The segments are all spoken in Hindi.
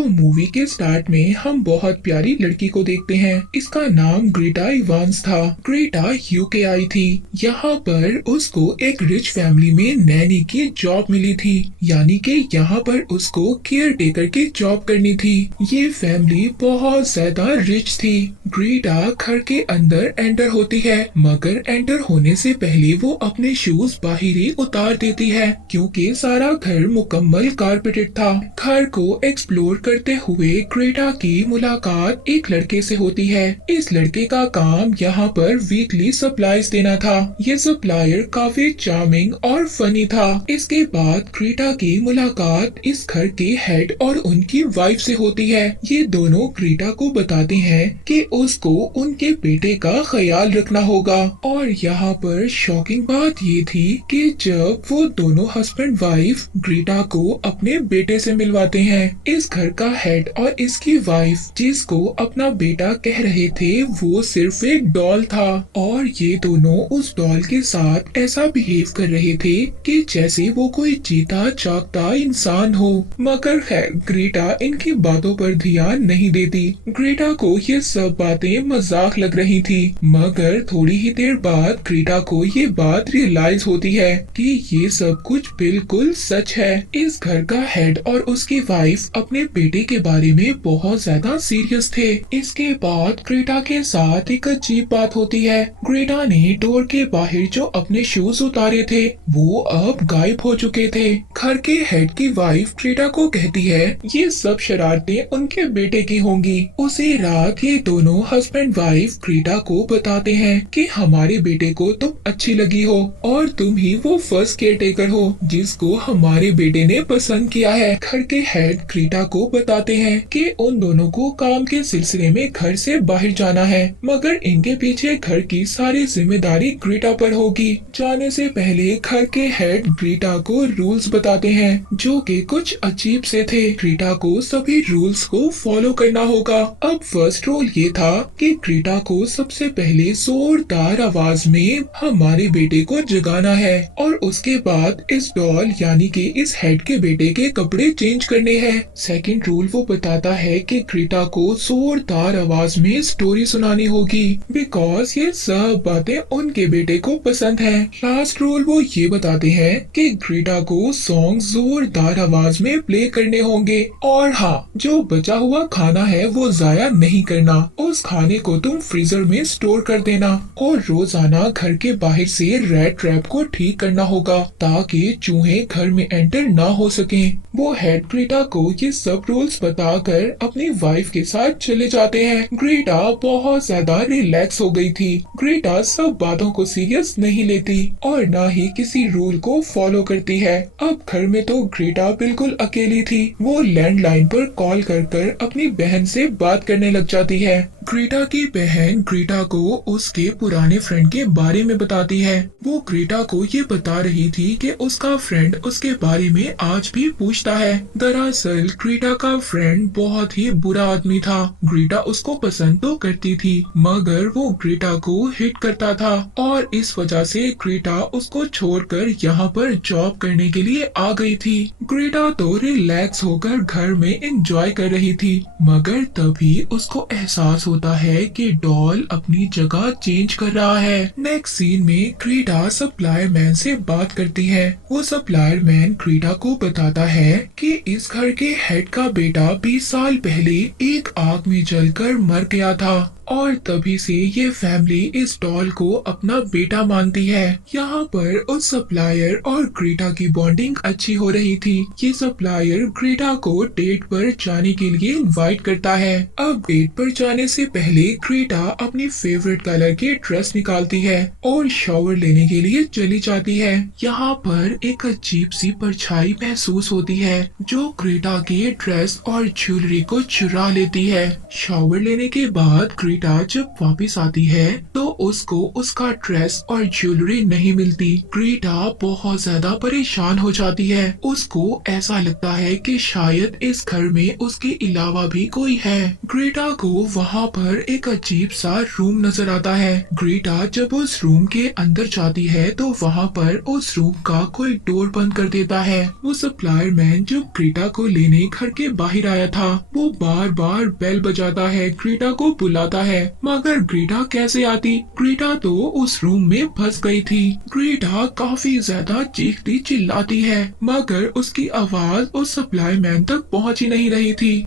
तो मूवी के स्टार्ट में हम बहुत प्यारी लड़की को देखते हैं। इसका नाम ग्रेटा इवांस था। ग्रेटा यूके आई थी। यहाँ पर उसको एक रिच फैमिली में नैनी की जॉब मिली थी, यानी कि यहाँ पर उसको केयर टेकर की जॉब करनी थी। ये फैमिली बहुत ज्यादा रिच थी। ग्रेटा घर के अंदर एंटर होती है, मगर एंटर होने से पहले वो अपने शूज बाहर ही उतार देती है, क्योंकि सारा घर मुकम्मल कारपेटेड था। घर को एक्सप्लोर करते हुए ग्रेटा की मुलाकात एक लड़के से होती है। इस लड़के का काम यहाँ पर वीकली सप्लाईज देना था। ये सप्लायर काफी चार्मिंग और फनी था। इसके बाद ग्रेटा की मुलाकात इस घर के हेड और उनकी वाइफ से होती है। ये दोनों ग्रेटा को बताते हैं कि उसको उनके बेटे का ख्याल रखना होगा। और यहाँ पर शॉकिंग बात ये थी कि जब वो दोनों हस्बैंड वाइफ ग्रेटा को अपने बेटे से मिलवाते हैं, इस घर का हेड और इसकी वाइफ जिसको अपना बेटा कह रहे थे वो सिर्फ एक डॉल था, और ये दोनों उस डॉल के साथ ऐसा बिहेव कर रहे थे कि जैसे वो कोई जीता जागता इंसान हो। मगर खैर ग्रेटा इनकी बातों पर ध्यान नहीं देती। ग्रेटा को ये सब बातें मजाक लग रही थी, मगर थोड़ी ही देर बाद ग्रेटा को ये बात रियलाइज होती है कि ये सब कुछ बिल्कुल सच है। इस घर का हेड और उसकी वाइफ अपने बेटे के बारे में बहुत ज्यादा सीरियस थे। इसके बाद ग्रेटा के साथ एक अजीब बात होती है। ग्रेटा ने डोर के बाहर जो अपने शूज उतारे थे वो अब गायब हो चुके थे। घर के हेड की वाइफ ग्रेटा को कहती है ये सब शरारतें उनके बेटे की होंगी। उसी रात ये दोनों हस्बैंड वाइफ ग्रेटा को बताते हैं कि हमारे बेटे को तुम अच्छी लगी हो और तुम ही वो फर्स्ट केयर टेकर हो जिसको हमारे बेटे ने पसंद किया है। घर के हेड ग्रेटा को बताते हैं कि उन दोनों को काम के सिलसिले में घर से बाहर जाना है, मगर इनके पीछे घर की सारी जिम्मेदारी ग्रेटा पर होगी। जाने से पहले घर के हेड ग्रेटा को रूल्स बताते हैं जो कि कुछ अजीब से थे। ग्रेटा को सभी रूल्स को फॉलो करना होगा। अब फर्स्ट रूल ये था कि ग्रेटा को सबसे पहले जोरदार आवाज में हमारे बेटे को जगाना है, और उसके बाद इस डॉल यानी कि इस हेड के बेटे के कपड़े चेंज करने हैं। सेकंड रूल वो बताता है कि ग्रेटा को जोरदार आवाज में स्टोरी सुनानी होगी, बिकॉज ये सब बातें उनके बेटे को पसंद है। लास्ट रूल वो ये बताते हैं कि ग्रेटा को सॉन्ग जोरदार आवाज में प्ले करने होंगे, और हाँ, जो बचा हुआ खाना है वो जाया नहीं करना। उस खाने को तुम फ्रीजर में स्टोर कर देना, और रोजाना घर के बाहर से रैट ट्रैप को ठीक करना होगा ताकि चूहे घर में एंटर ना हो सके। वो हेड ग्रेटा को ये सब रूल्स बताकर अपनी वाइफ के साथ चले जाते हैं। ग्रेटा बहुत ज्यादा रिलैक्स हो गई थी। ग्रेटा सब बातों को सीरियस नहीं लेती और न ही किसी रूल को फॉलो करती है। अब घर में तो ग्रेटा बिल्कुल अकेली थी। वो लैंडलाइन पर कॉल कर अपनी बहन से बात करने लग जाती है। ग्रेटा की बहन ग्रेटा को उसके पुराने फ्रेंड के बारे में बताती है। वो ग्रेटा को ये बता रही थी कि उसका फ्रेंड उसके बारे में आज भी पूछता है। दरअसल ग्रेटा का फ्रेंड बहुत ही बुरा आदमी था। ग्रेटा उसको पसंद तो करती थी, मगर वो ग्रेटा को हिट करता था, और इस वजह से ग्रेटा उसको छोड़कर यहाँ पर जॉब करने के लिए आ गई थी। ग्रेटा तो रिलैक्स होकर घर में एंजॉय कर रही थी, मगर तभी उसको एहसास होता है कि डॉल अपनी जगह चेंज कर रहा है। नेक्स्ट सीन में ग्रेटा सप्लायर मैन से बात करती है। वो सप्लायर मैन ग्रेटा को बताता है कि इस घर के हेड का बेटा 20 साल पहले एक आग में जलकर मर गया था, और तभी से ये फैमिली इस डॉल को अपना बेटा मानती है। यहाँ पर उस सप्लायर और ग्रेटा की बॉन्डिंग अच्छी हो रही थी। ये सप्लायर ग्रेटा को डेट पर जाने के लिए इनवाइट करता है। अब डेट पर जाने से पहले ग्रेटा अपनी फेवरेट कलर की ड्रेस निकालती है और शावर लेने के लिए चली जाती है। यहाँ पर एक अजीब सी परछाई महसूस होती है जो ग्रेटा की ड्रेस और ज्वेलरी को चुरा लेती है। शावर लेने के बाद ग्रेटा ग्रीटा जब वापस आती है तो उसको उसका ड्रेस और ज्वेलरी नहीं मिलती। ग्रीटा बहुत ज्यादा परेशान हो जाती है। उसको ऐसा लगता है कि शायद इस घर में उसके अलावा भी कोई है। ग्रीटा को वहाँ पर एक अजीब सा रूम नजर आता है। ग्रीटा जब उस रूम के अंदर जाती है तो वहाँ पर उस रूम का कोई डोर बंद कर देता है। वो सप्लायर मैन जो ग्रीटा को लेने घर के बाहर आया था वो बार बार बेल बजाता है, ग्रीटा को बुलाता है, मगर ग्रीटा कैसे आती। ग्रीटा तो उस रूम में फंस गई थी। ग्रीटा काफी ज्यादा चीखती चिल्लाती है मगर उसकी आवाज उस सप्लाई मैन तक पहुंच ही नहीं रही थी।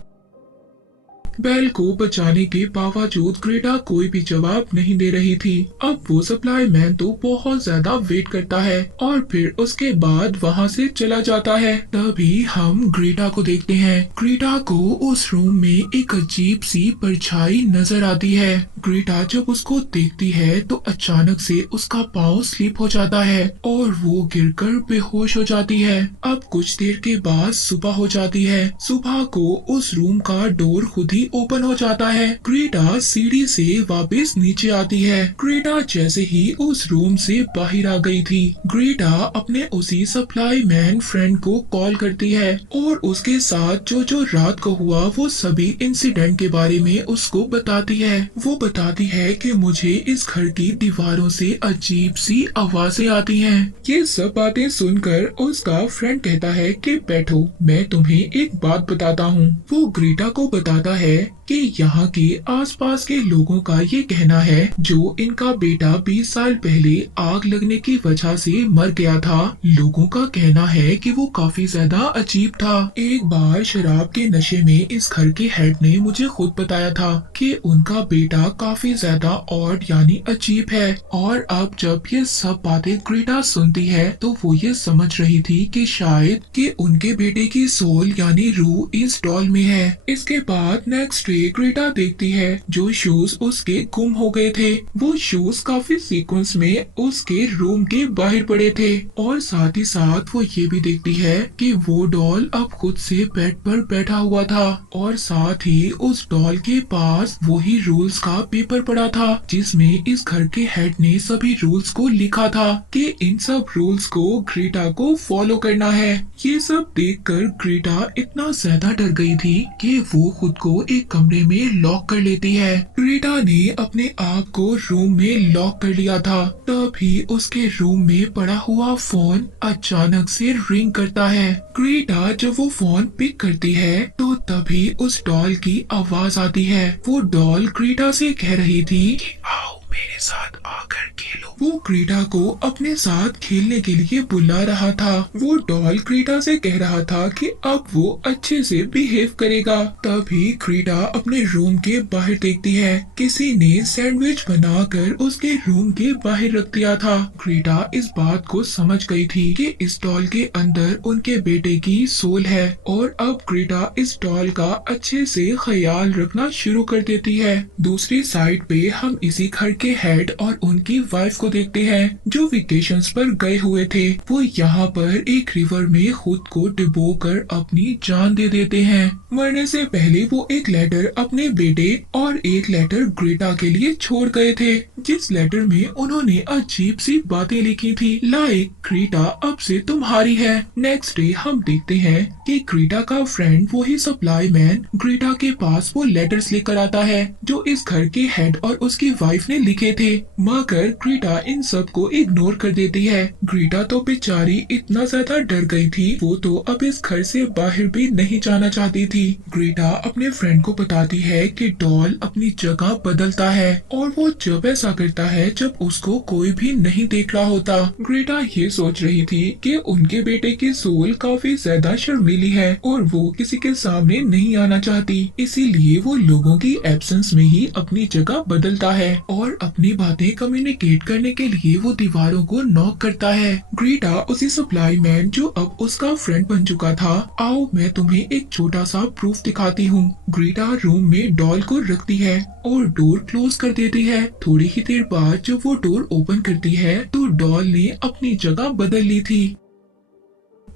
बेल को बचाने के बावजूद ग्रीटा कोई भी जवाब नहीं दे रही थी। अब वो सप्लाई मैन तो बहुत ज्यादा वेट करता है और फिर उसके बाद वहाँ से चला जाता है। तभी हम ग्रीटा को देखते हैं। ग्रीटा को उस रूम में एक अजीब सी परछाई नजर आती है। ग्रीटा जब उसको देखती है तो अचानक से उसका पाँव स्लिप हो जाता है और वो गिरकर बेहोश हो जाती है। अब कुछ देर के बाद सुबह हो जाती है। सुबह को उस रूम का डोर खुद ही ओपन हो जाता है। ग्रीटा सीढ़ी से वापस नीचे आती है। ग्रीटा जैसे ही उस रूम से बाहर आ गई थी, ग्रीटा अपने उसी सप्लाई मैन फ्रेंड को कॉल करती है और उसके साथ जो जो रात को हुआ वो सभी इंसिडेंट के बारे में उसको बताती है। वो बताती है कि मुझे इस घर की दीवारों से अजीब सी आवाजें आती हैं। ये सब बातें सुनकर उसका फ्रेंड कहता है कि बैठो, मैं तुम्हें एक बात बताता हूँ। वो ग्रीटा को बताता है कि यहाँ के आसपास के लोगों का ये कहना है जो इनका बेटा 20 साल पहले आग लगने की वजह से मर गया था। लोगों का कहना है कि वो काफी ज्यादा अजीब था। एक बार शराब के नशे में इस घर के हेड ने मुझे खुद बताया था कि उनका बेटा काफी ज्यादा ऑड यानी अजीब है। और अब जब ये सब बातें ग्रीटा सुनती है तो वो ये समझ रही थी कि शायद कि उनके बेटे की सोल यानी रूह इस डॉल में है। इसके बाद नेक्स्ट डे ग्रीटा देखती है जो शूज उसके गुम हो गए थे। वो शूज काफी सीक्वेंस में उसके रूम के बाहर पड़े थे और साथ ही साथ वो ये भी देखती है कि वो डॉल अब खुद से बेड पर बैठा हुआ था और साथ ही उस डॉल के पास वही रूल्स का पेपर पड़ा था जिसमें इस घर के हेड ने सभी रूल्स को लिखा था कि इन सब रूल्स को ग्रीटा को फॉलो करना है। ये सब देखकर ग्रीटा इतना ज्यादा डर गई थी कि वो खुद को एक कमरे में लॉक कर लेती है। ग्रीटा ने अपने आप को रूम में लॉक कर लिया था। तभी उसके रूम में पड़ा हुआ फोन अचानक से रिंग करता है। ग्रीटा जब वो फोन पिक करती है तो तभी उस डॉल की आवाज आती है। वो डॉल ग्रीटा से कह रही थी कि आओ मेरे साथ आकर खेलो। वो ग्रीटा को अपने साथ खेलने के लिए बुला रहा था। वो डॉल ग्रीटा से कह रहा था कि अब वो अच्छे से बिहेव करेगा। तभी ग्रीटा अपने रूम के बाहर देखती है किसी ने सैंडविच बनाकर उसके रूम के बाहर रख दिया था। ग्रीटा इस बात को समझ गई थी कि इस डॉल के अंदर उनके बेटे की सोल है और अब ग्रीटा इस डॉल का अच्छे से ख्याल रखना शुरू कर देती है। दूसरी साइड पे हम इसी घर के हेड और उनकी वाइफ को देखते हैं जो वेकेशंस पर गए हुए थे। वो यहाँ पर एक रिवर में खुद को डुबोकर अपनी जान दे देते हैं। मरने से पहले वो एक लेटर अपने बेटे और एक लेटर ग्रीटा के लिए छोड़ गए थे जिस लेटर में उन्होंने अजीब सी बातें लिखी थी लाइक ग्रीटा अब से तुम्हारी है। नेक्स्ट डे हम देखते हैं कि ग्रीटा का फ्रेंड वही सप्लाई मैन ग्रीटा के पास वो लेटर्स लेकर आता है जो इस घर के हेड और उसकी वाइफ ने लिखे थे, मगर ग्रीटा इन सब को इग्नोर कर देती है। ग्रीटा तो बेचारी इतना ज्यादा डर गई थी वो तो अब इस घर से बाहर भी नहीं जाना चाहती थी। ग्रीटा अपने फ्रेंड को बताती है कि डॉल अपनी जगह बदलता है और वो जब ऐसा करता है जब उसको कोई भी नहीं देख रहा होता। ग्रीटा ये सोच रही थी कि उनके बेटे की सोल काफी ज्यादा शर्मीली है और वो किसी के सामने नहीं आना चाहती, इसीलिए वो लोगों की एब्सेंस में ही अपनी जगह बदलता है और अपनी बातें कम्युनिकेट करने के लिए वो दीवारों को नॉक करता है। ग्रीटा उसी सप्लाई मैन जो अब उसका फ्रेंड बन चुका था, आओ मैं तुम्हें एक छोटा सा प्रूफ दिखाती हूँ। ग्रीटा रूम में डॉल को रखती है और डोर क्लोज कर देती है। थोड़ी ही देर बाद जब वो डोर ओपन करती है तो डॉल ने अपनी जगह बदल ली थी।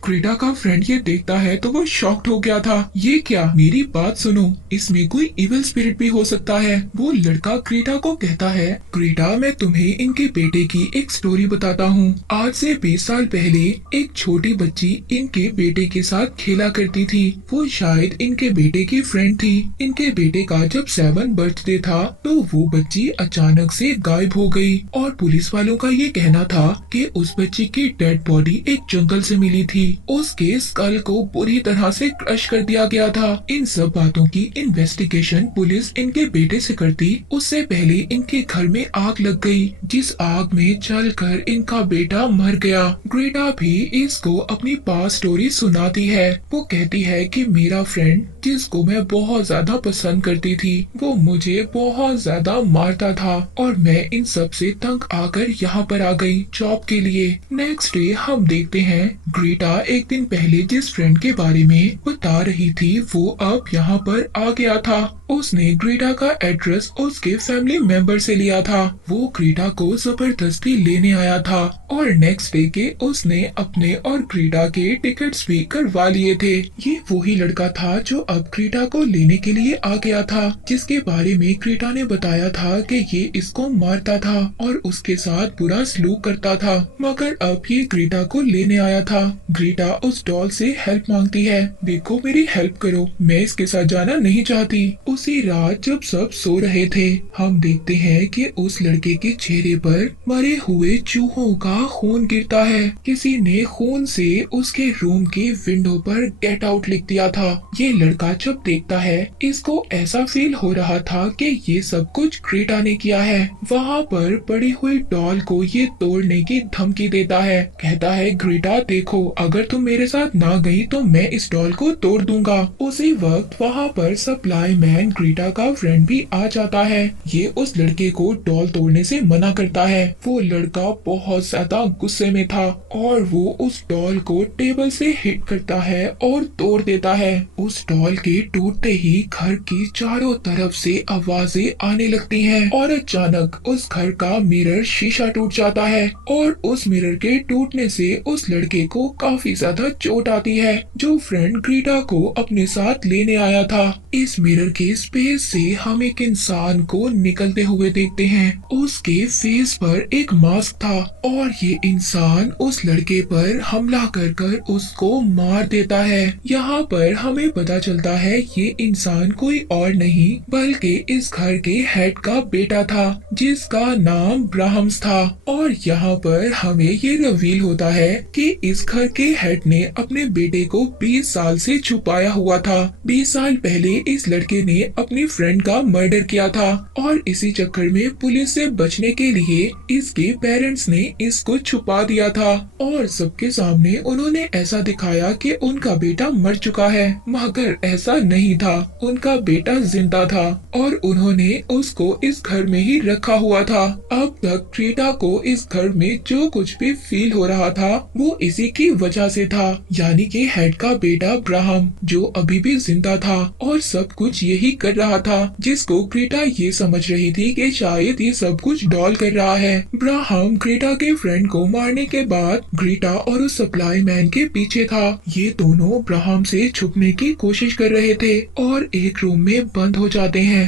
ग्रेटा का फ्रेंड ये देखता है तो वो शॉक्ड हो गया था। ये क्या, मेरी बात सुनो, इसमें कोई इविल स्पिरिट भी हो सकता है। वो लड़का ग्रेटा को कहता है, ग्रेटा मैं तुम्हें इनके बेटे की एक स्टोरी बताता हूँ। आज से 20 साल पहले एक छोटी बच्ची इनके बेटे के साथ खेला करती थी। वो शायद इनके बेटे की फ्रेंड थी। इनके बेटे का जब 7 बर्थडे था तो वो बच्ची अचानक से गायब हो गई और पुलिस वालों का ये कहना था कि उस बच्ची की डेड बॉडी एक जंगल से मिली थी। उसके स्कल को बुरी तरह से क्रश कर दिया गया था। इन सब बातों की इन्वेस्टिगेशन पुलिस इनके बेटे से करती उससे पहले इनके घर में आग लग गई, जिस आग में जलकर इनका बेटा मर गया। ग्रेटा भी इसको अपनी पास्ट स्टोरी सुनाती है। वो कहती है कि मेरा फ्रेंड जिसको मैं बहुत ज्यादा पसंद करती थी वो मुझे बहुत ज्यादा मारता था और मैं इन सब से तंग आकर यहाँ पर आ गई जॉब के लिए। नेक्स्ट डे हम देखते हैं ग्रेटा एक दिन पहले जिस फ्रेंड के बारे में बता रही थी वो अब यहाँ पर आ गया था। उसने ग्रेटा का एड्रेस उसके फैमिली मेंबर से लिया था। वो ग्रेटा को जबरदस्ती लेने आया था और नेक्स्ट डे के उसने अपने और ग्रेटा के टिकट्स भी करवा लिए थे। ये वही लड़का था जो अब ग्रेटा को लेने के लिए आ गया था, जिसके बारे में ग्रेटा ने बताया था कि ये इसको मारता था और उसके साथ बुरा सलूक करता था, मगर अब ये ग्रेटा को लेने आया था। ग्रेटा उस डॉल से हेल्प मांगती है, देखो मेरी हेल्प करो, मैं इसके साथ जाना नहीं चाहती। उसी रात जब सब सो रहे थे हम देखते हैं कि उस लड़के के चेहरे पर मरे हुए चूहों का खून गिरता है। किसी ने खून से उसके रूम के विंडो पर गेट आउट लिख दिया था। ये लड़का जब देखता है इसको ऐसा फील हो रहा था कि ये सब कुछ ग्रेटा ने किया है। वहाँ पर पड़ी हुई डॉल को ये तोड़ने की धमकी देता है। कहता है ग्रेटा देखो, अगर तुम मेरे साथ ना गई तो मैं इस डॉल को तोड़ दूंगा। उसी वक्त वहाँ पर सप्लाई मैन ग्रेटा का फ्रेंड भी आ जाता है। ये उस लड़के को डॉल तोड़ने से मना करता है। वो लड़का बहुत ज्यादा गुस्से में था और वो उस डॉल को टेबल से हिट करता है और तोड़ देता है। उस डॉल के टूटते ही घर की चारों तरफ से आवाजें आने लगती हैं और अचानक उस घर का मिरर शीशा टूट जाता है और उस मिरर के टूटने से उस लड़के को काफी ज्यादा चोट आती है जो फ्रेंड ग्रेटा को अपने साथ लेने आया था। इस मिरर के स्पेस से हम एक इंसान को निकलते हुए देखते हैं। उसके फेस पर एक मास्क था और ये इंसान उस लड़के पर हमला कर उसको मार देता है। यहाँ पर हमें पता चलता है ये इंसान कोई और नहीं बल्कि इस घर के हेड का बेटा था जिसका नाम ब्राह्म्स था। और यहाँ पर हमें ये रिवील होता है कि इस घर के हेड ने अपने बेटे को 20 साल से छुपाया हुआ था। 20 साल पहले इस लड़के ने अपनी फ्रेंड का मर्डर किया था और इसी चक्कर में पुलिस से बचने के लिए इसके पेरेंट्स ने इसको छुपा दिया था और सबके सामने उन्होंने ऐसा दिखाया कि उनका बेटा मर चुका है, मगर ऐसा नहीं था। उनका बेटा जिंदा था और उन्होंने उसको इस घर में ही रखा हुआ था। अब तक ग्रेटा को इस घर में जो कुछ भी फील हो रहा था वो इसी की वजह से था, यानी कि हेड का बेटा ब्राह्म जो अभी भी जिंदा था और सब कुछ यही कर रहा था, जिसको ग्रेटा ये समझ रही थी कि शायद ये सब कुछ डॉल कर रहा है। ब्राह्म ग्रेटा के फ्रेंड को मारने के बाद ग्रेटा और उस सप्लाई मैन के पीछे था। ये दोनों ब्राह्म से छुपने की कोशिश कर रहे थे और एक रूम में बंद हो जाते हैं।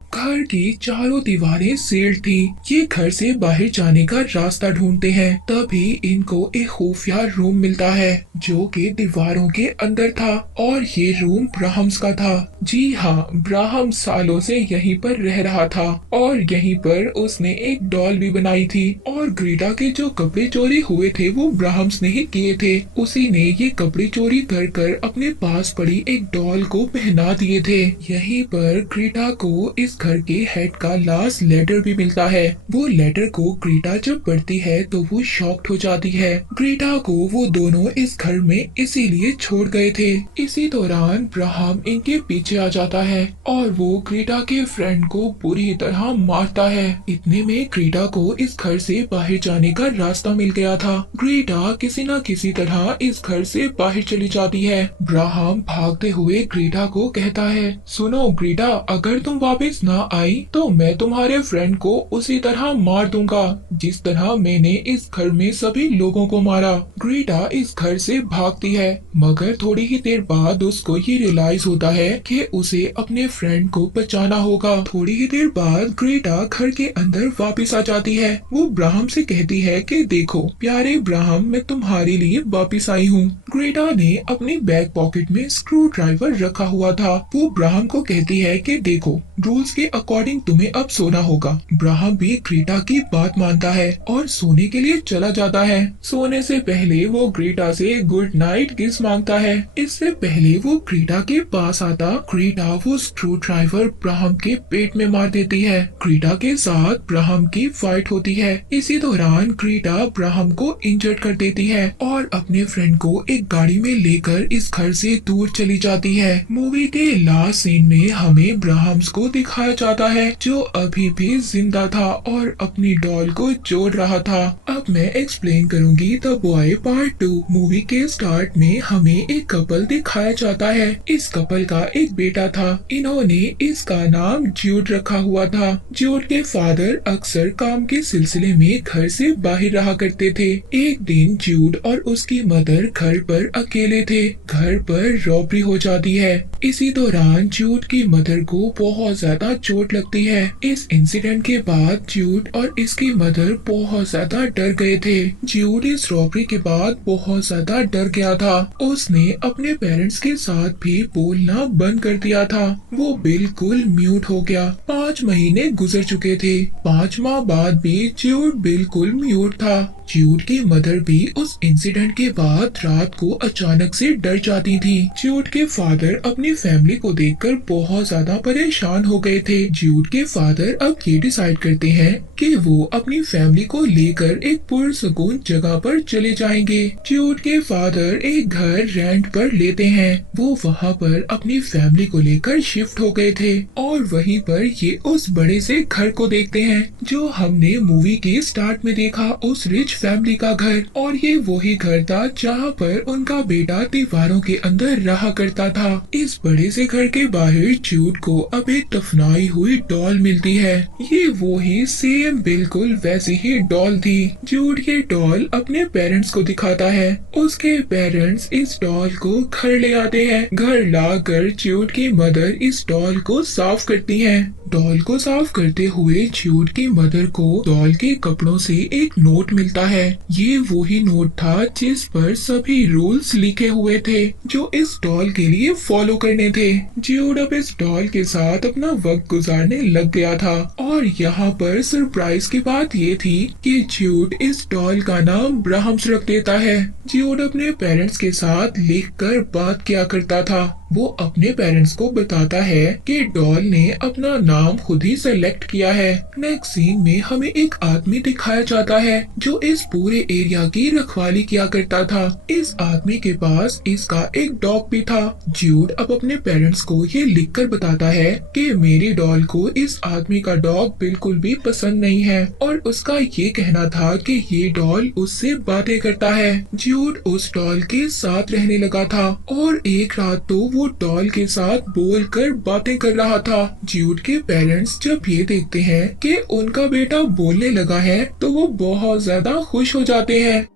घर की चारों दीवारें सील्ड थी। ये घर से बाहर जाने का रास्ता ढूंढते हैं, तभी इनको एक खुफिया रूम मिलता है जो कि दीवारों के अंदर था और ये रूम ब्राह्म्स का था। जी हाँ, ब्राह्म सालों से यहीं पर रह रहा था और यहीं पर उसने एक डॉल भी बनाई थी और ग्रेटा के जो कपड़े चोरी हुए थे वो ब्राह्म्स ने ही किए थे। उसी ने ये कपड़े चोरी कर अपने पास पड़ी एक डॉल को पहना दिए थे। यहीं पर ग्रेटा को इस घर के हेड का लास्ट लेटर भी मिलता है। वो लेटर को ग्रेटा जब पढ़ती है तो वो शॉक्ड हो जाती है। ग्रेटा को वो दोनों इस घर में इसीलिए छोड़ गए थे। इसी दौरान ब्राह्म इनके पीछे आ जाता है और वो ग्रेटा के फ्रेंड को बुरी तरह मारता है। इतने में ग्रेटा को इस घर से बाहर जाने का रास्ता मिल गया था। ग्रेटा किसी न किसी तरह इस घर से बाहर चली जाती है। ब्राह्म भागते हुए ग्रेटा को कहता है, सुनो ग्रेटा, अगर तुम वापस ना आई तो मैं तुम्हारे फ्रेंड को उसी तरह मार दूंगा जिस तरह मैंने इस घर में सभी लोगों को मारा। ग्रेटा इस घर से भागती है मगर थोड़ी ही देर बाद उसको ये रियलाइज होता है कि उसे अपने फ्रेंड को बचाना होगा। थोड़ी ही देर बाद ग्रेटा घर के अंदर वापस आ जाती है। वो ब्राहम से कहती है कि देखो प्यारे ब्राहम, मैं तुम्हारे लिए वापस आई हूँ। ग्रेटा ने अपने बैक पॉकेट में स्क्रू ड्राइवर रखा हुआ था। वो ब्राहम को कहती है कि देखो रूल्स के अकॉर्डिंग तुम्हें अब सोना होगा। ब्राहम भी ग्रेटा की बात मानता है और सोने के लिए चला जाता है। सोने से पहले वो ग्रेटा से गुड नाइट किस मांगता है। इससे पहले वो ग्रेटा के पास आता, ग्रेटा वो स्क्रू ड्राइवर ब्राहम के पेट में मार देती है। ग्रेटा के साथ ब्राहम की फाइट होती है। इसी दौरान ग्रेटा ब्राहम को इंजर्ड कर देती है और अपने फ्रेंड को एक गाड़ी में लेकर इस घर से दूर चली जाती है। मूवी के लास्ट सीन में हमें ब्राहम को दिखाया जाता है जो अभी भी जिंदा था और अपनी डॉल को जोड़ रहा था। अब मैं एक्सप्लेन करूंगी द बॉय पार्ट 2। मूवी के स्टार्ट में हमें एक कपल दिखाया जाता है। इस कपल का एक बेटा था। इन्होंने इसका नाम ज्यूड रखा हुआ था। ज्यूड के फादर अक्सर काम के सिलसिले में घर से बाहर रहा करते थे। एक दिन ज्यूड और उसकी मदर घर पर अकेले थे। घर पर रॉबरी हो जाती है। इसी दौरान ज्यूड की मदर को बहुत ज्यादा चोट लगती है। इस इंसिडेंट के बाद ज्यूड और इसकी मदर बहुत ज्यादा डर गए थे। ज्यूड इस रॉबरी के बाद बहुत ज्यादा डर गया था। उसने अपने पेरेंट्स के साथ भी बोलना बंद कर दिया था। वो बिल्कुल म्यूट हो गया। 5 महीने गुजर चुके थे। 5 माह बाद भी ज्यूड बिल्कुल म्यूट था। ज्यूड की मदर भी उस इंसिडेंट के बाद रात को अचानक से डर जाती थी। ज्यूड के फादर अपनी फैमिली को देखकर बहुत ज्यादा परेशान हो गए थे। ज्यूड के फादर अब ये डिसाइड करते हैं कि वो अपनी फैमिली को लेकर एक पुरसुकून जगह पर चले जाएंगे। ज्यूड के फादर एक घर रेंट पर लेते हैं। वो वहाँ पर अपनी फैमिली को लेकर शिफ्ट हो गए थे और वहीं पर ये उस बड़े से घर को देखते हैं जो हमने मूवी के स्टार्ट में देखा, उस रिच फैमिली का घर। और ये वही घर था जहाँ पर उनका बेटा दीवारों के अंदर रहा करता था। इस बड़े से घर के बाहर ज्यूड को अब एक दफनाई हुई डॉल मिलती है। ये वो ही सेम बिल्कुल वैसी ही डॉल थी। ज्यूड ये डॉल अपने पेरेंट्स को दिखाता है। उसके पेरेंट्स इस डॉल को घर ले आते हैं। घर लाकर ज्यूड की मदर इस डॉल को साफ करती हैं। डॉल को साफ करते हुए ज्यूड की मदर को डॉल के कपड़ों से एक नोट मिलता है। ये वही नोट था जिस पर सभी रूल्स लिखे हुए थे जो इस डॉल के लिए फॉलो करने थे। ज्यूड अब इस डॉल के साथ अपना वक्त गुजारने लग गया था और यहाँ पर सरप्राइज की बात ये थी कि ज्यूड इस डॉल का नाम ब्राहम्स रख देता है। ज्यूड अपने पेरेंट्स के साथ लिखकर बात किया करता था। वो अपने पेरेंट्स को बताता है कि डॉल ने अपना नाम खुद ही सेलेक्ट किया है। नेक्स्ट सीन में हमें एक आदमी दिखाया जाता है जो इस पूरे एरिया की रखवाली किया करता था। इस आदमी के पास इसका एक डॉग भी था। ज्यूड अब अपने पेरेंट्स को ये लिखकर बताता है कि मेरी डॉल को इस आदमी का डॉग बिल्कुल भी पसंद नहीं है और उसका ये कहना था कि ये डॉल उससे बातें करता है। ज्यूड उस डॉल के साथ रहने लगा था और एक रात तो वो डॉल के साथ बोलकर बातें कर रहा था। ज्यूड के पेरेंट्स जब ये देखते हैं कि उनका बेटा बोलने लगा है तो वो बहुत ज्यादा खुश हो जाते हैं।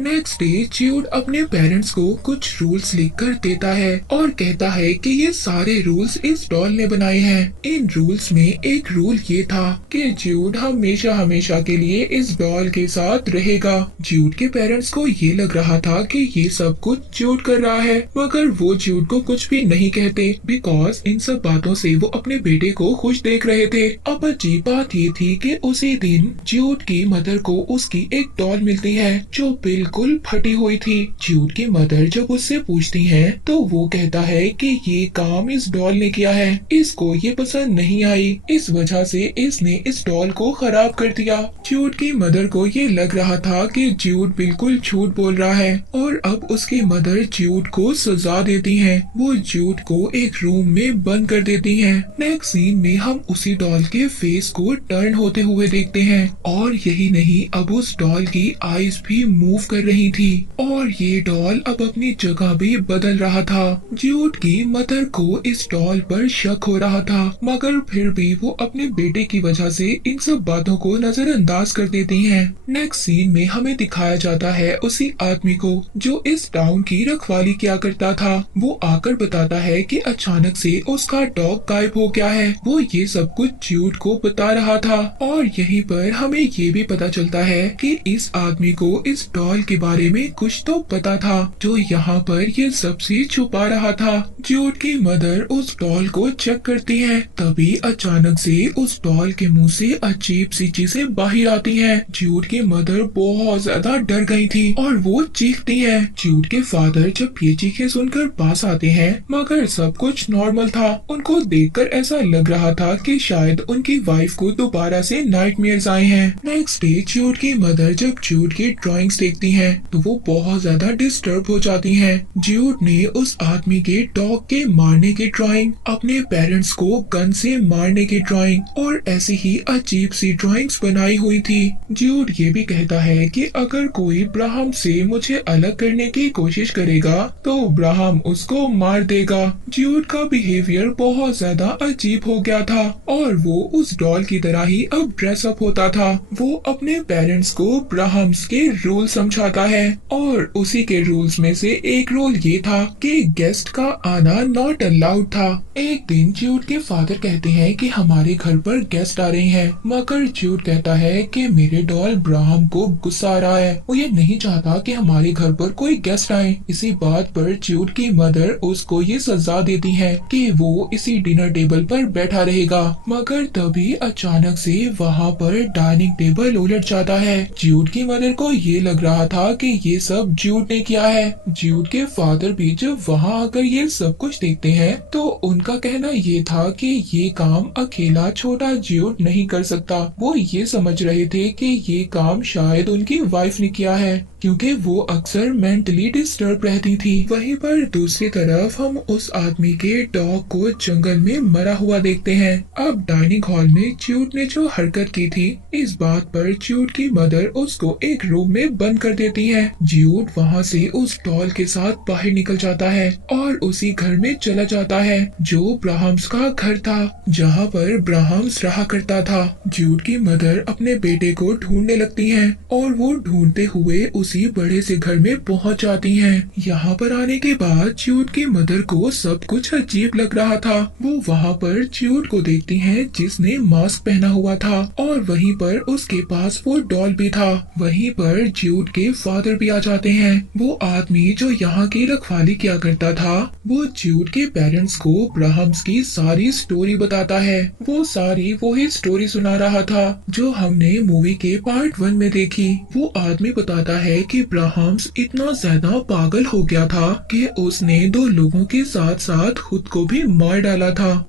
नेक्स्ट डे ज्यूड अपने पेरेंट्स को कुछ रूल्स लिखकर देता है और कहता है कि ये सारे रूल्स इस डॉल ने बनाए हैं। इन रूल्स में एक रूल ये था कि ज्यूड हमेशा हमेशा के लिए इस डॉल के साथ रहेगा। ज्यूड के पेरेंट्स को ये लग रहा था कि ये सब कुछ ज्यूड कर रहा है मगर वो ज्यूड को कुछ भी नहीं कहते बिकॉज इन सब बातों से वो अपने बेटे को खुश देख रहे थे। अब अजीब बात ये थी कि उसी दिन ज्यूड की मदर को उसकी एक डॉल मिलती है जो बिल्कुल फटी हुई थी। ज्यूड की मदर जब उससे पूछती हैं तो वो कहता है कि ये काम इस डॉल ने किया है, इसको ये पसंद नहीं आई, इस वजह से इसने इस डॉल को खराब कर दिया। ज्यूड की मदर को ये लग रहा था कि ज्यूड बिल्कुल झूठ बोल रहा है और अब उसकी मदर ज्यूड को सजा देती हैं। वो ज्यूड को एक रूम में बंद कर देती हैं। नेक्स्ट सीन में हम उसी डॉल के फेस को टर्न होते हुए देखते हैं और यही नहीं अब उस डॉल की आईज भी मूव कर रही थी और ये डॉल अब अपनी जगह भी बदल रहा था। ज्यूड की मदर को इस डॉल पर शक हो रहा था, मगर फिर भी वो अपने बेटे की वजह से इन सब बातों को नजरअंदाज कर देती हैं। नेक्स्ट सीन में हमें दिखाया जाता है उसी आदमी को जो इस टाउन की रखवाली किया करता था। वो आकर बताता है कि अचानक से उसका डॉग गायब हो गया है। वो ये सब कुछ ज्यूड को बता रहा था और यहीं पर हमें ये भी पता चलता है कि इस आदमी को इस डॉल के बारे में कुछ तो पता था जो यहाँ पर ये सबसे छुपा रहा था। ज्यूड की मदर उस डॉल को चेक करती है, तभी अचानक से उस डॉल के मुंह से अजीब सी चीजें बाहर आती हैं। ज्यूड की मदर बहुत ज्यादा डर गई थी और वो चीखती है। ज्यूड के फादर जब ये चीखें सुनकर पास आते हैं, मगर सब कुछ नॉर्मल था। उनको देखकर ऐसा लग रहा था कि शायद उनकी वाइफ को दोबारा से नाइटमेयर्स आए हैं। नेक्स्ट डे ज्यूड की मदर जब ज्यूड की ड्राइंग्स देखती हैं, तो वो बहुत ज्यादा डिस्टर्ब हो जाती हैं। ज्यूड ने उस आदमी के डॉग के मारने की ड्राइंग, अपने पेरेंट्स को गन से मारने की ड्राइंग और ऐसी ही अजीब सी ड्राइंग्स बनाई हुई थी। ज्यूड ये भी कहता है कि अगर कोई ब्राहम से मुझे अलग करने की कोशिश करेगा तो ब्राहम उसको मार देगा। ज्यूड का बिहेवियर बहुत ज्यादा अजीब हो गया था और वो उस डॉल की तरह ही अब ड्रेसअप होता था। वो अपने पेरेंट्स को ब्राहम्स के रूल समझाता है और उसी के रूल्स में से एक रूल ये था कि गेस्ट का आना नॉट अलाउड था। एक दिन ज्यूड के फादर कहते हैं कि हमारे घर पर गेस्ट आ रहे हैं, मगर ज्यूड कहता है कि मेरे डॉल ब्राहम को गुस्सा आ रहा है, वो ये नहीं चाहता कि हमारे घर पर कोई गेस्ट आए। इसी बात पर ज्यूड की मदर उसको ये सजा देती है कि वो इसी डिनर टेबल पर बैठा रहेगा, मगर तभी अचानक से वहाँ पर डाइनिंग टेबल उलट जाता है। ज्यूड की मदर को ये लग रहा था कि ये सब ज्यूड ने किया है। ज्यूड के फादर भी जब वहाँ आकर ये सब कुछ देखते हैं तो उनका कहना ये था कि ये काम अकेला छोटा ज्यूड नहीं कर सकता। वो ये समझ रहे थे कि ये काम शायद उनकी वाइफ ने किया है, क्योंकि वो अक्सर मेंटली डिस्टर्ब रहती थी। वहीं पर दूसरी तरफ हम उस आदमी के डॉग को जंगल में मरा हुआ देखते हैं। अब डाइनिंग हॉल में ज्यूड ने जो हरकत की थी, इस बात पर ज्यूड की मदर उसको एक रूम में बंद कर देती है। ज्यूड वहाँ से उस डॉल के साथ बाहर निकल जाता है और उसी घर में चला जाता है जो ब्राहम्स का घर था, जहाँ पर ब्राहम्स रहा करता था। ज्यूड की मदर अपने बेटे को ढूंढने लगती हैं और वो ढूंढते हुए उसी बड़े से घर में पहुंच जाती हैं। यहाँ पर आने के बाद ज्यूड की मदर को सब कुछ अजीब लग रहा था। वो वहाँ पर ज्यूड को देखती हैं जिसने मास्क पहना हुआ था और वहीं पर उसके पास वो डॉल भी था। वहीं पर ज्यूड के फादर भी आ जाते हैं। वो आदमी जो यहाँ की रखवाली किया करता था, वो ज्यूड के पेरेंट्स को ब्राहम्स की सारी स्टोरी बताता है। वो सारी वही स्टोरी सुना रहा था जो हमने मूवी के पार्ट 1 में देखी। वो आदमी बताता है कि ब्राहम्स इतना ज्यादा पागल हो गया था कि उसने 2 लोगों के साथ साथ खुद को भी मार डाला था।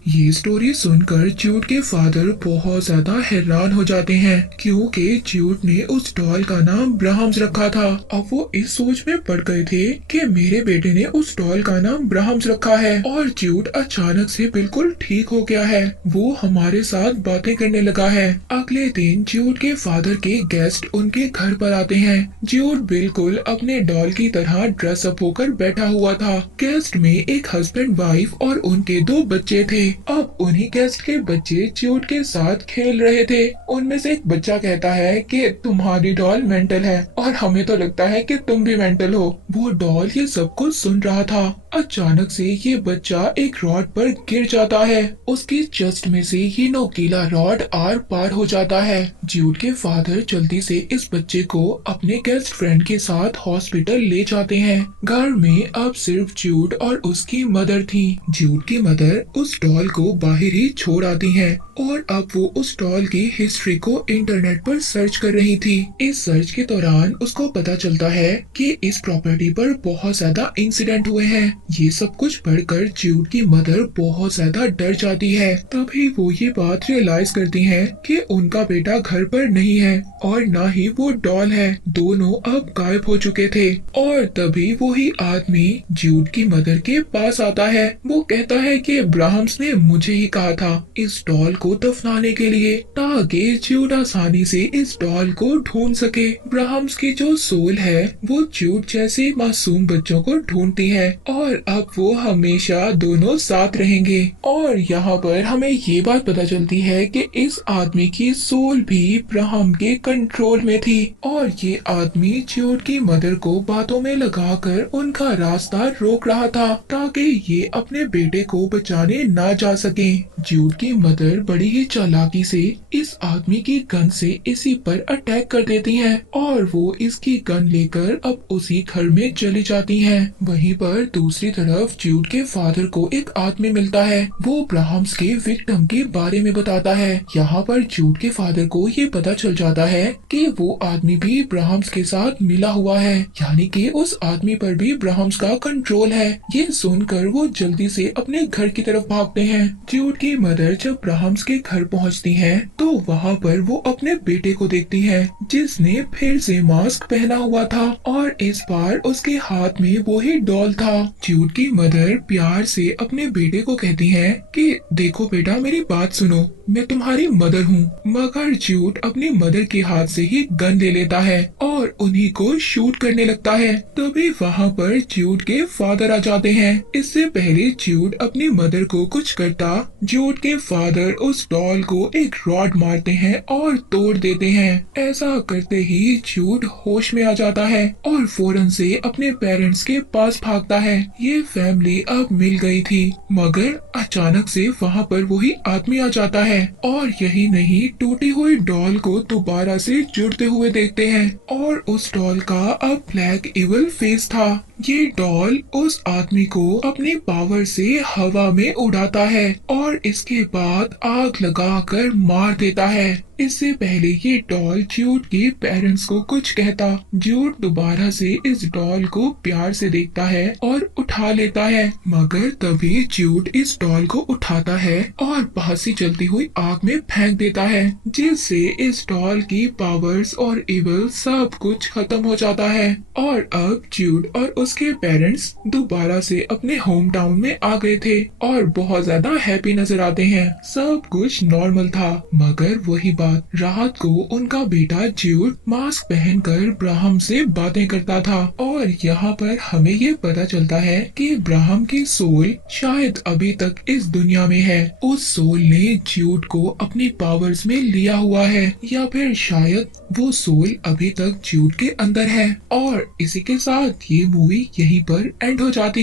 ये स्टोरी सुनकर ज्यूड के फादर बहुत ज्यादा हैरान हो जाते हैं, क्योंकि ज्यूड ने उस डॉल का नाम ब्राहम्स रखा था। अब वो इस सोच में पड़ गए थे कि मेरे बेटे ने उस डॉल का नाम ब्राहम्स रखा है और ज्यूड अचानक से बिल्कुल ठीक हो गया है। वो हमारे साथ बातें करने लगा है। अगले दिन ज्यूड के फादर के गेस्ट उनके घर पर आते हैं। ज्यूड बिल्कुल अपने डॉल की तरह ड्रेसअप होकर बैठा हुआ था। गेस्ट में एक हस्बैंड वाइफ और उनके 2 बच्चे थे। अब उन्हीं गेस्ट के बच्चे ज्यूड के साथ खेल रहे थे। उनमें से एक बच्चा कहता है कि तुम्हारी डॉल मेंटल है और हमें तो लगता है कि तुम भी मेंटल हो। वो डॉल ये सब कुछ सुन रहा था। अचानक से ये बच्चा एक रॉड पर गिर जाता है। उसकी चेस्ट में से ये नोकीला रॉड आर पार हो जाता है। ज्यूड के फादर जल्दी से इस बच्चे को अपने गेस्ट फ्रेंड के साथ हॉस्पिटल ले जाते हैं। घर में अब सिर्फ ज्यूड और उसकी मदर थी। ज्यूड की मदर उस डॉल को बाहर ही छोड़ आती हैं और अब वो उस डॉल की हिस्ट्री को इंटरनेट पर सर्च कर रही थी। इस सर्च के दौरान उसको पता चलता है कि इस प्रॉपर्टी पर बहुत ज्यादा इंसिडेंट हुए हैं ये सब कुछ पढ़कर ज्यूड की मदर बहुत ज्यादा डर जाती है। तभी वो ये बात रियलाइज करती हैं कि उनका बेटा घर पर नहीं है और ना ही वो डॉल है, दोनों अब गायब हो चुके थे। और तभी वही आदमी ज्यूड की मदर के पास आता है। वो कहता है कि ब्राह्म्स ने मुझे ही कहा था इस डॉल को दफनाने के लिए, ताकि ज्यूड आसानी से इस डॉल को ढूंढ सके। ब्राह्म्स की जो सोल है वो ज्यूड जैसे मासूम बच्चों को ढूंढती है और अब वो हमेशा दोनों साथ रहेंगे। और यहाँ पर हमें ये बात पता चलती है कि इस आदमी की सोल भी ब्राह्म के कंट्रोल में थी और ये आदमी ज्यूड की मदर को बातों में लगाकर उनका रास्ता रोक रहा था ताकि ये अपने बेटे को बचाने ना जा सके। ज्यूड की मदर बड़ी ही चालाकी से इस आदमी की गन से इसी पर अटैक कर देती हैं और वो इसकी गन लेकर अब उसी घर में चली जाती हैं। वहीं पर दूसरी तरफ ज्यूड के फादर को एक आदमी मिलता है। वो ब्राह्म्स के विक्टिम के बारे में बताता है। यहाँ पर ज्यूड के फादर को ये पता चल जाता है कि वो आदमी भी ब्राह्म्स के साथ मिला हुआ है, यानी कि उस आदमी पर भी ब्राह्म्स का कंट्रोल है। ये सुनकर वो जल्दी से अपने घर की तरफ भागते हैं। ज्यूड की मदर जब ब्राह्म्स के घर पहुँचती है तो वहाँ पर वो अपने बेटे को देखती है जिसने फिर से मास्क पहना हुआ था और इस बार उसके हाथ में वही डॉल था। ज्यूड की मदर प्यार से अपने बेटे को कहती है कि देखो बेटा, मेरी बात सुनो, मैं तुम्हारी मदर हूँ। मगर ज्यूड अपनी मदर के हाथ से ही गन ले लेता है और उन्हीं को शूट करने लगता है। तभी वहाँ पर ज्यूड के फादर आ जाते हैं। इससे पहले ज्यूड अपनी मदर को कुछ करता, ज्यूड के फादर उस डॉल को एक रॉड मारते हैं और तोड़ देते हैं। ऐसा करते ही ज्यूड होश में आ जाता है और फौरन से अपने पेरेंट्स के पास भागता है। ये फैमिली अब मिल गई थी, मगर अचानक से वहाँ पर वही आदमी आ जाता है और यही नहीं, टूटी हुई डॉल को दोबारा से जुड़ते हुए देखते हैं और उस डॉल का अब ब्लैक इविल फेस था। ये डॉल उस आदमी को अपनी पावर से हवा में उड़ाता है और इसके बाद आग लगाकर मार देता है। इससे पहले ये डॉल ज्यूड के पेरेंट्स को कुछ कहता, ज्यूड दोबारा से इस डॉल को प्यार से देखता है और उठा लेता है, मगर तभी ज्यूड इस डॉल को उठाता है और बाहर से जलती हुई आग में फेंक देता है, जिससे इस डॉल की पावर्स और इविल सब कुछ खत्म हो जाता है। और अब ज्यूड और उसके पेरेंट्स दोबारा से अपने होम टाउन में आ गए थे और बहुत ज्यादा हैप्पी नजर आते हैं। सब कुछ नॉर्मल था, मगर वही बात, रात को उनका बेटा ज्यूड मास्क पहनकर ब्राह्म से बातें करता था और यहाँ पर हमें ये पता चलता है कि ब्राह्म की सोल शायद अभी तक इस दुनिया में है। उस सोल ने ज्यूड को अपनी पावर्स में लिया हुआ है या फिर शायद वो सोल अभी तक ज्यूड के अंदर है। और इसी के साथ ये मूवी यहीं पर एंड हो जाती है।